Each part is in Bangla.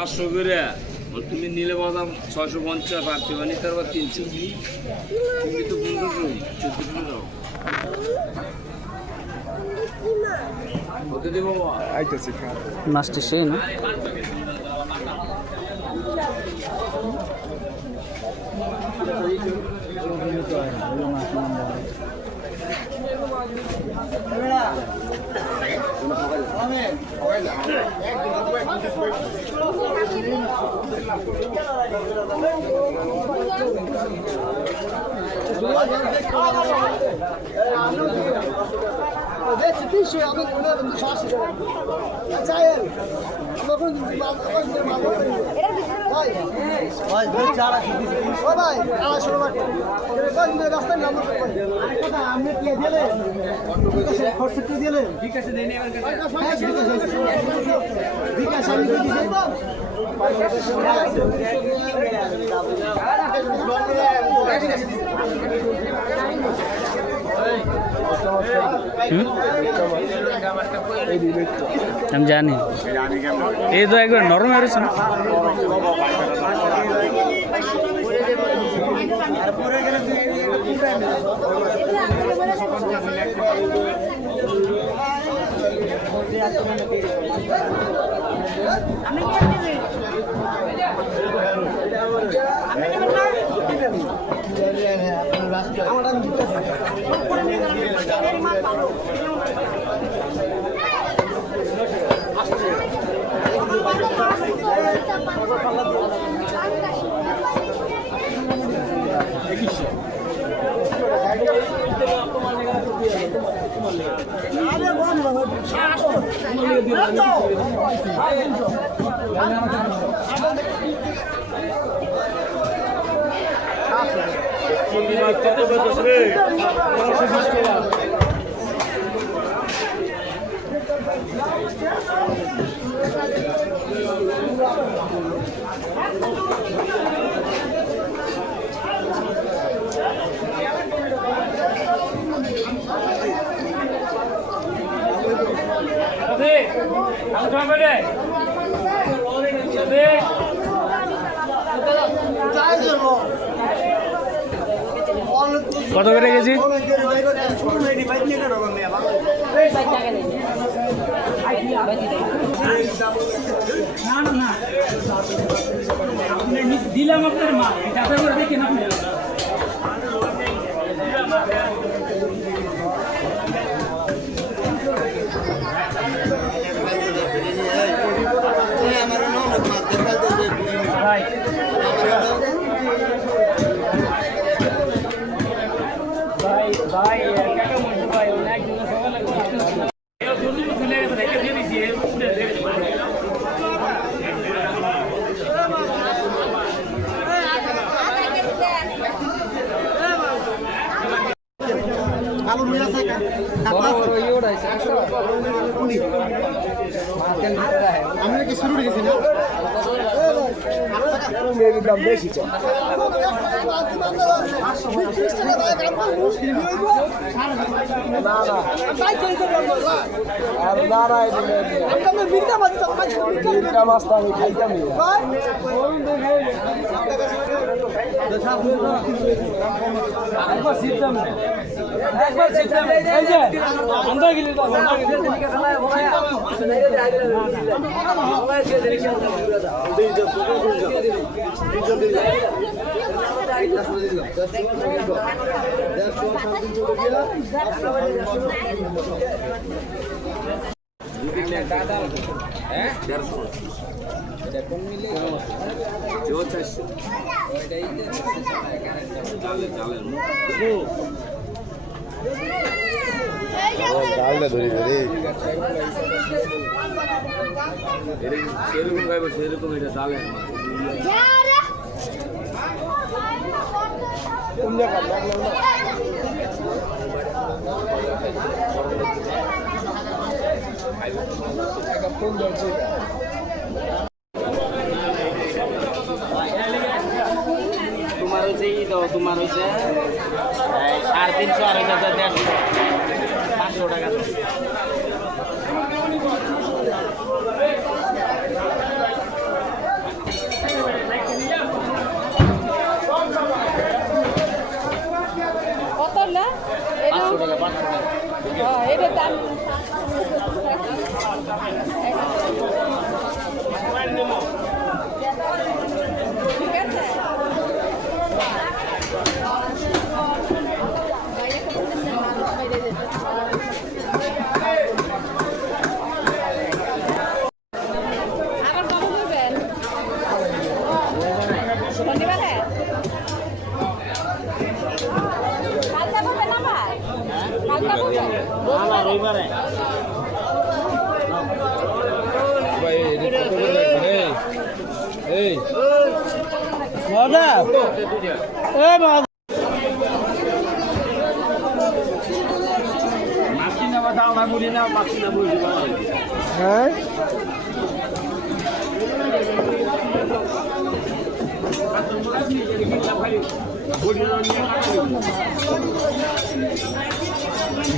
400 করে তুমি নিলে বাদাম 650 পাচ্ছি মানে তার 300 তুমি তো 15 14 কত দেব বাবা আইতেছি মাছটি সেই না আমি জানি এই তো একবার নরম হয়েছে না কত করে গেছি দিলাম আপনার মা দেখেন আপনি আমরা কি শুরু রেখেছি না দাম বেশি মাছ তো আমি খাইতাম ধরি সেরকম খাইব সেরকম এটা ডালের কোন জায়গা তোমার হচ্ছে ই দাও তোমার হচ্ছে 350 আর এটা 150 500 টাকা 500 টাকা 500 টাকা এটার দাম ঠিক আছে আবার কবে করবেন শনিবারে কালকে করবেন না ভাই কালকে করবেন না রবিবারে ভাই এটা কত করে লাগবে এই মজা এ মজা মাছি না বা দাও না বলি না মাছি না বলি না হ্যাঁ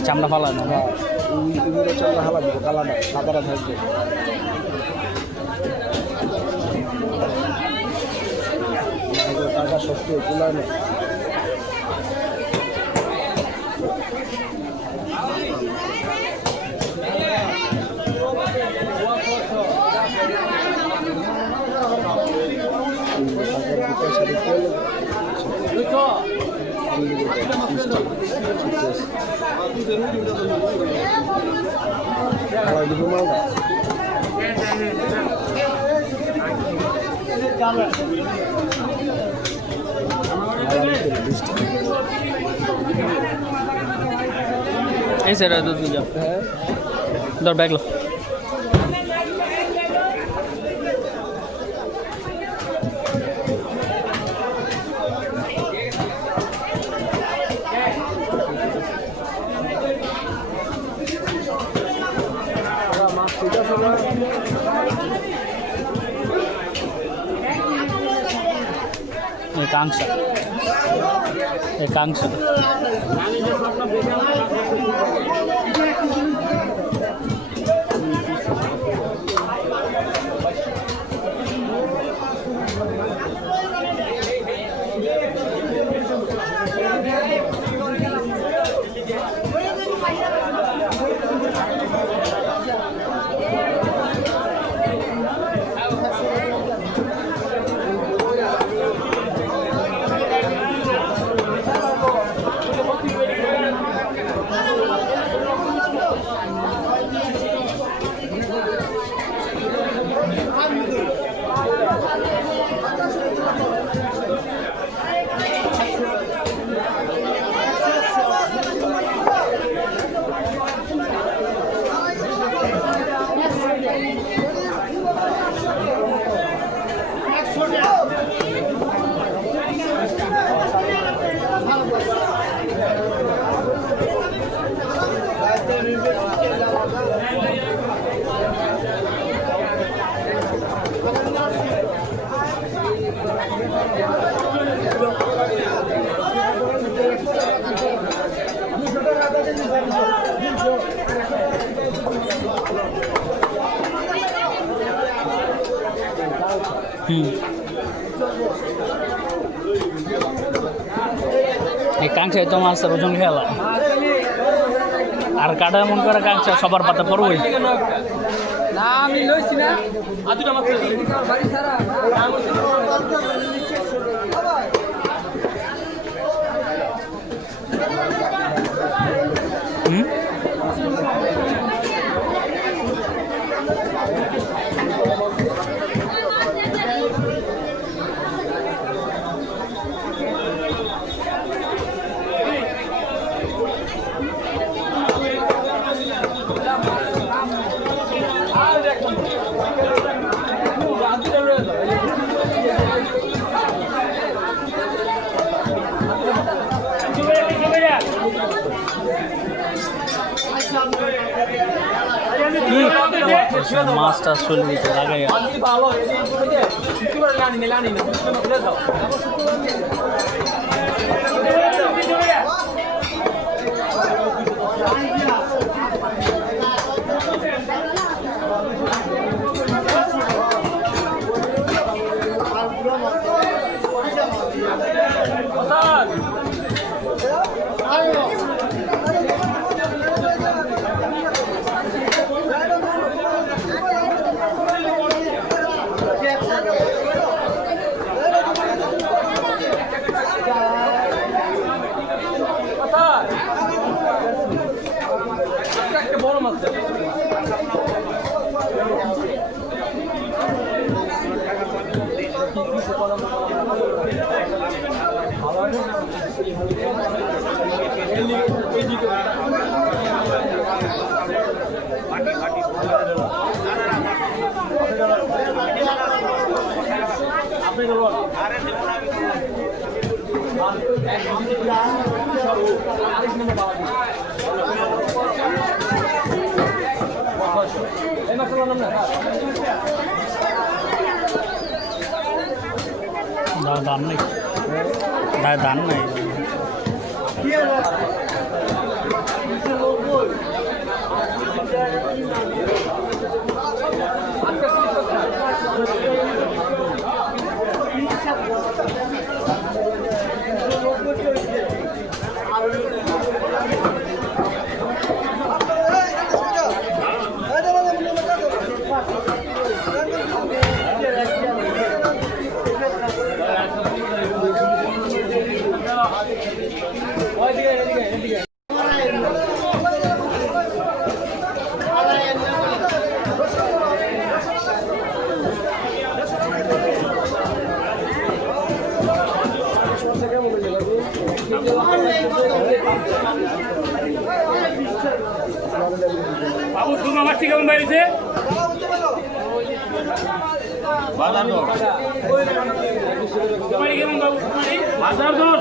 চামড়া ফালা না তুমি চাল হালা দিব কালাটা সাদারা থাকবে টাকা সত্যি তোলায় না দিব মালটা এই স্যার দুধ যাও হ্যাঁ দর ব্যাগ লো ঠিক আছে না একাংশ এই কাংসায় তো মাছের ওজন খেলা আর কাটা মন করে কাংসা সবার পাতে পড়বই না আমি লইছি না আর দুটা মাত্র বাড়ি সারা মাছটা চলে দিতে লাগাই আয় দান নেই দান নেই বাবু তুমি আমার থেকে কেমন বাইরেছে কেমন বাবু বাজার দর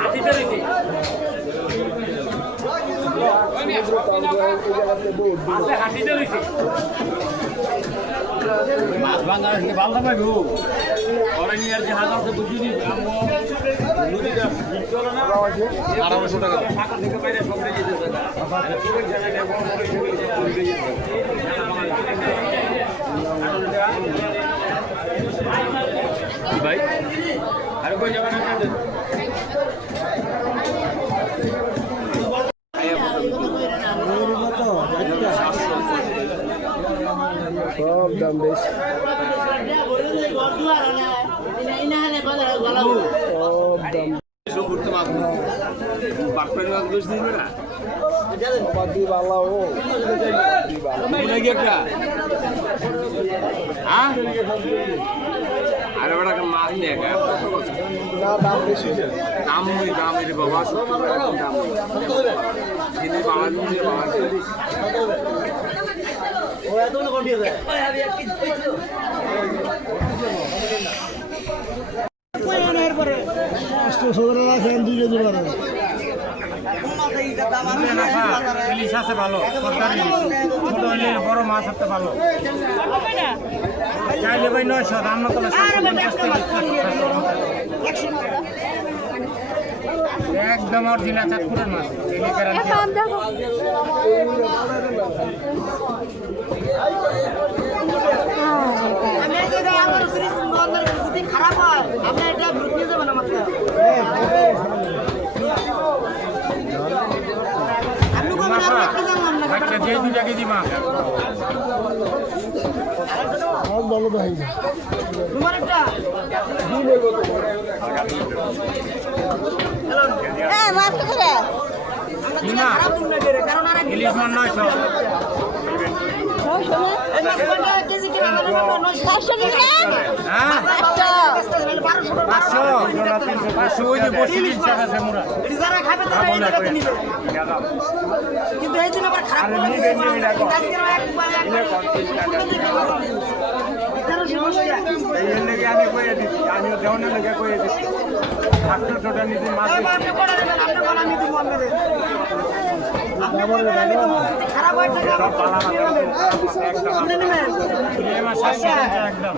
হাতিতে রয়েছে হাতিতে রয়েছে মাছ ভাঙা ভালো পাইব ওরা নিয়ে আর যে হাজার বুঝি নি 1200 টাকা থেকে বাইরে সব ভাই আর কই যাবেন সব দাম বেশি সব দাম বাটপাড়ি মাছ বেশি দিবে না দি বালা ও একটা হ্যাঁ আরে বড় একটা মাছ নিয়ে গা না দাম বেশি দাম রে বাবা দাম দিনে বাবা দিয়ে বাবা ও এত না কম দিয়ে যায় ইলিশ আছে ভালো সরকারি ছোট হইলে বড় মাছ আছে ভালো চাইলে ভাই 900 দাম না তো 750 একদম অরিজিনাল চাঁদপুরের মাছ এই গ্যারান্টি খারাপ হয় আপনি এটা বুঝতে যাবেন আমাকে একটা যে 2 কেজি মাছ ভালো ভাই তোমার একটা মাছ কত রে খারাপ তুমি না কারণ আর ইলিশ মাছ 900 এই মাছ কোনটা কেজি কিনা মানে 500 দিবি না হ্যাঁ 500 500 ওই যে বসি ইলিশ আছে মুরা এটা যারা খাবে তারা এই টাকাতে নিবে কিন্তু এই দিন আবার খারাপ করে আমি কইয়ে দিচ্ছি আমিও দেওয়ানের লেগে কইয়ে দিচ্ছি 800 নিজে মাছ খারাপ হয় টাকা একদম